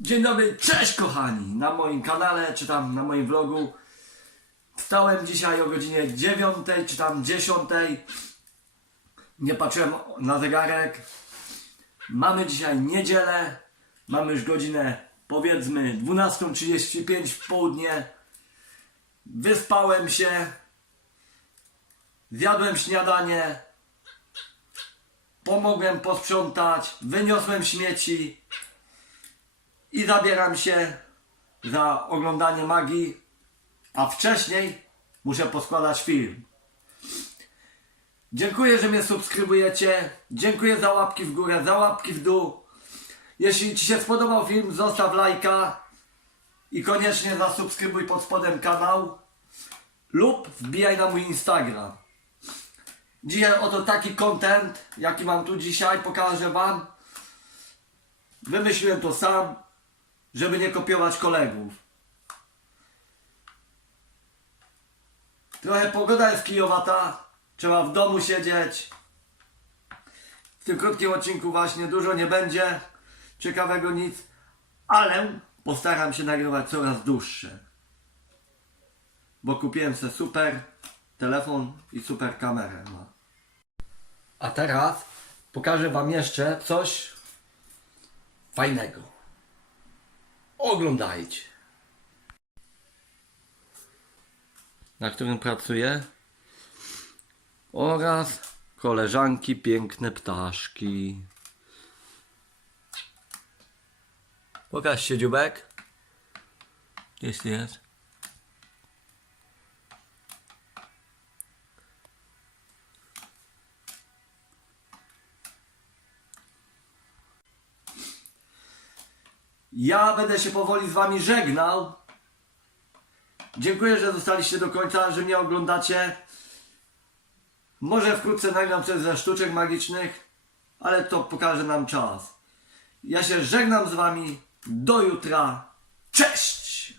Dzień dobry, cześć kochani! Na moim kanale, czy tam na moim vlogu. Wstałem dzisiaj o godzinie 9, czy tam 10. Nie patrzyłem na zegarek. Mamy dzisiaj niedzielę. Mamy już godzinę powiedzmy 12.35 w południe. Wyspałem się. Zjadłem śniadanie. Pomogłem posprzątać. Wyniosłem śmieci i zabieram się za oglądanie magii, a wcześniej muszę poskładać film. Dziękuję, że mnie subskrybujecie. Dziękuję za łapki w górę, za łapki w dół. Jeśli Ci się spodobał film, zostaw lajka i koniecznie zasubskrybuj pod spodem kanał lub wbijaj na mój Instagram. Dzisiaj oto taki content, jaki mam tu dzisiaj, pokażę Wam. Wymyśliłem to sam, żeby nie kopiować kolegów. Trochę pogoda jest kijowata, trzeba w domu siedzieć. W tym krótkim odcinku właśnie dużo nie będzie, ciekawego nic, ale postaram się nagrywać coraz dłuższe. Bo kupiłem sobie super telefon i super kamerę. A teraz pokażę Wam jeszcze coś fajnego. Oglądajcie. Na którym pracuję. Oraz koleżanki, piękne ptaszki. Pokaż się dziubek. Gdzieś jest. Ja będę się powoli z Wami żegnał. Dziękuję, że zostaliście do końca, że mnie oglądacie. Może wkrótce nagram coś ze sztuczek magicznych, ale to pokaże nam czas. Ja się żegnam z Wami. Do jutra. Cześć!